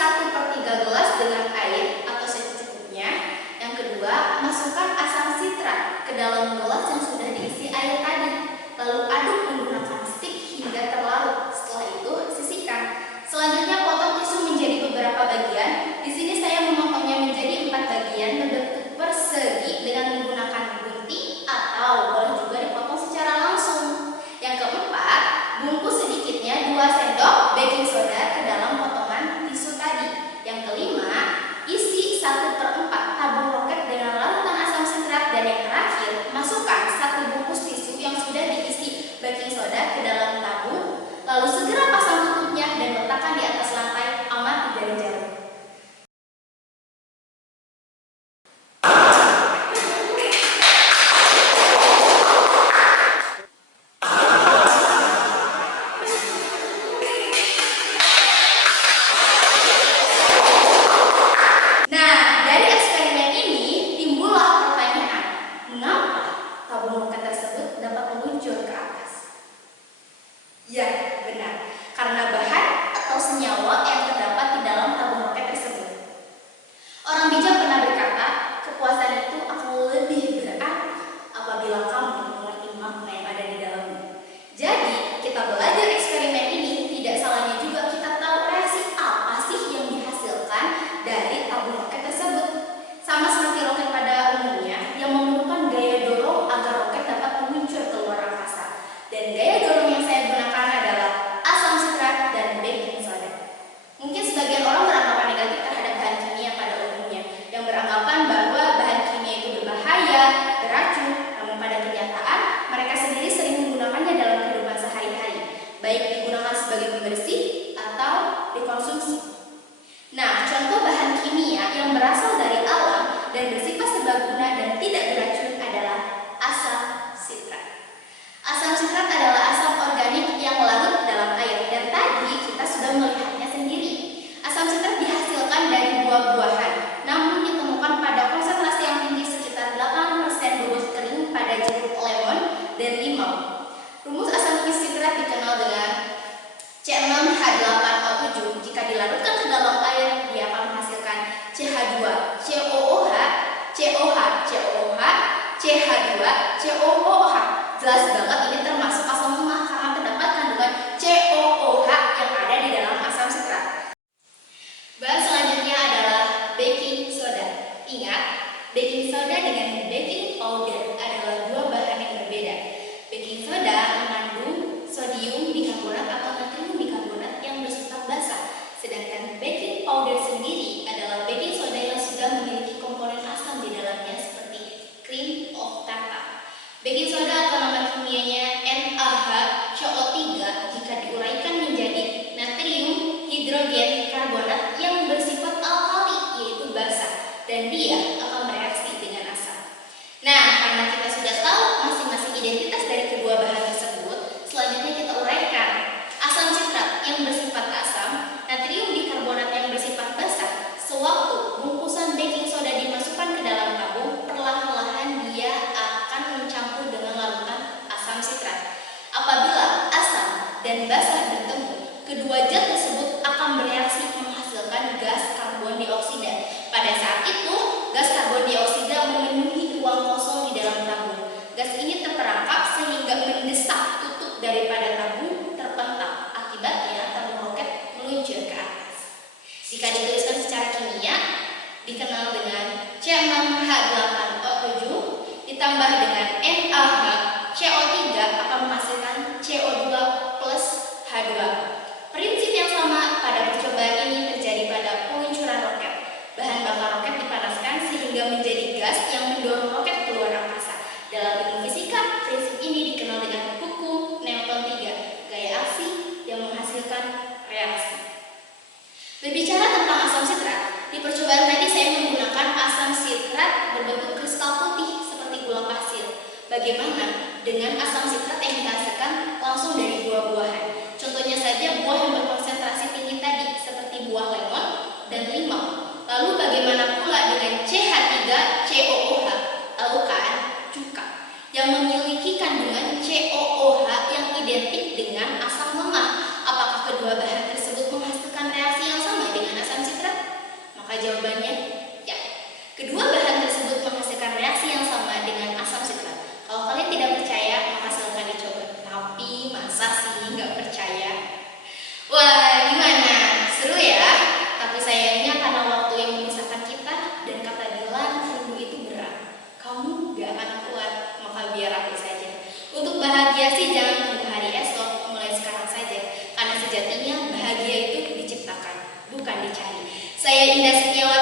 1/3 gelas dengan air atau secukupnya. Yang kedua, masukkan asam sitrat ke dalam gelas yang sudah diisi air tadi. Lalu aduk menggunakan stik hingga terlarut. Setelah itu, sisihkan. Selanjutnya, potong tisu menjadi beberapa bagian. Di sini saya memotongnya menjadi 4 bagian berbentuk persegi dengan menggunakan gunting atau boleh juga dipotong secara langsung. Yang keempat, bungkus sedikitnya 2 sendok baking soda ke dalam potongan tisu tadi. Yang kelima, isi 1/4 tabung roket dengan larutan asam sitrat. Dan yang terakhir, masukkan 1 bungkus tisu yang sudah diisi baking soda ke dalam tabung. Lalu segera pasang tutupnya dan letakkan di atas lantai, amati dari jauh. Ya, benar. Karena bahan atau senyawa yang terdapat di dalam tabung roket tersebut. Orang bijak pernah berkata, kepuasan itu akan lebih berarti apabila kamu mengerti makna yang ada di dalamnya. Jadi, kita belajar eksperimen ini, tidak salahnya juga kita tahu reaksi apa sih yang dihasilkan dari tabung roket tersebut. Sama seperti roket pada umumnya, yang memerlukan gaya dorong agar roket dapat meluncur ke luar angkasa. Dan gaya dorong yang saya gunakan adalah asam sitrat dan baking soda. Mungkin sebagian orang beranggapan negatif terhadap bahan kimia pada umumnya, yang beranggapan bahwa bahan kimia itu berbahaya, beracun, namun pada kenyataan mereka sendiri sering menggunakannya dalam kehidupan sehari-hari, baik digunakan sebagai pembersih atau dikonsumsi. Nah, contoh bahan kimia yang berasal dari alam dan bersifat serbaguna dan tidak beracun adalah asam sitrat. Asam sitrat adalah asam organik yang larut dalam air, dan tadi kita sudah melihatnya sendiri. Asam sitrat dihasilkan dari buah-buahan, namun ditemukan pada konsentrasi yang tinggi sekitar 8% bubuk kering pada jeruk lemon dan limau. Rumus asam sitrat dikenal dengan C6H8O7. Jika dilarutkan ke dalam air, dia akan menghasilkan CH2, COOH, COH, COOH, CH2, COOH. Jelas banget ini termasuk asam lemah karena terdapat kandungan COOH yang ada di dalam asam sitrat. Bahan selanjutnya adalah baking soda. Ingat, baking soda dengan baking powder adalah dua bahan yang berbeda. Baking soda mengandung sodium bikarbonat atau natrium bikarbonat yang bersifat basah, sedangkan baking powder sendiri adalah baking soda yang sudah memiliki komponen asam di dalamnya seperti cream of tartar. Baking soda atau nama kimianya NaHCO3 jika diuraikan menjadi natrium hidrogen karbonat yang bersifat alkali, yaitu basah, dan dia akan bereaksi dengan asam. Nah, karena kita sudah tahu masing-masing identitas dari kedua bahan tersebut, selanjutnya kita uraikan. Asam sitrat yang bersifat asam, natrium bikarbonat yang bersifat basah. Sewaktu bungkusan baking soda dimasukkan ke dalam tabung, perlahan-lahan dia akan mencampur dengan larutan asam sitrat. Apabila asam dan basah bertemu, kedua zat tersebut akan bereaksi menghasilkan gas karbon dioksida. Pada saat itu, gas karbon dioksida memenuhi ruang kosong di dalam tabung. Gas ini terperangkap sehingga mendesak tutup daripada tabung terpental. Akibatnya, tabung roket meluncur ke atas. Jika dituliskan secara kimia, dikenal dengan C6H8O7 ditambah dengan NaHCO3 akan menghasilkan CO2 plus H2. Prinsip yang sama pada percobaan ini terjadi pada peluncuran roket. Bahan bakar roket dipanaskan sehingga menjadi gas yang mendorong roket keluar angkasa. Dalam ilmu fisika, prinsip ini dikenal dengan hukum Newton 3, gaya aksi yang menghasilkan reaksi. Berbicara tentang asam sitrat, di percobaan tadi saya menggunakan asam sitrat berbentuk kristal putih seperti gula pasir. Bagaimana dengan asam sitrat yang dihasilkan langsung dari buah-buahan? Contohnya saja buah yang berkonsentrasi tinggi tadi seperti buah lemon dan limau. Lalu bagaimana pula dengan CH3COOH? Tahu kan? Cuka. Yang memiliki kandungan COOH yang identik dengan asam lemah. Apakah kedua bahan tersebut menghasilkan reaksi yang sama dengan asam sitrat? jawabannya? Ya. Kedua bahan tersebut menghasilkan reaksi yang sama dengan asam sitrat. Kalau kalian tidak percaya, maka silahkan dicoba. Tapi masa sih nggak percaya? Wah, gimana? Seru ya? Tapi sayangnya karena waktu yang memisahkan kita dan kata Dilan, ilmu itu berat. Kamu gak akan kuat, maka biar aku saja. Untuk bahagia sih jangan tunggu hari esok, mulai sekarang saja. Karena sejatinya bahagia itu diciptakan, bukan dicari. Saya Indah Setiawati.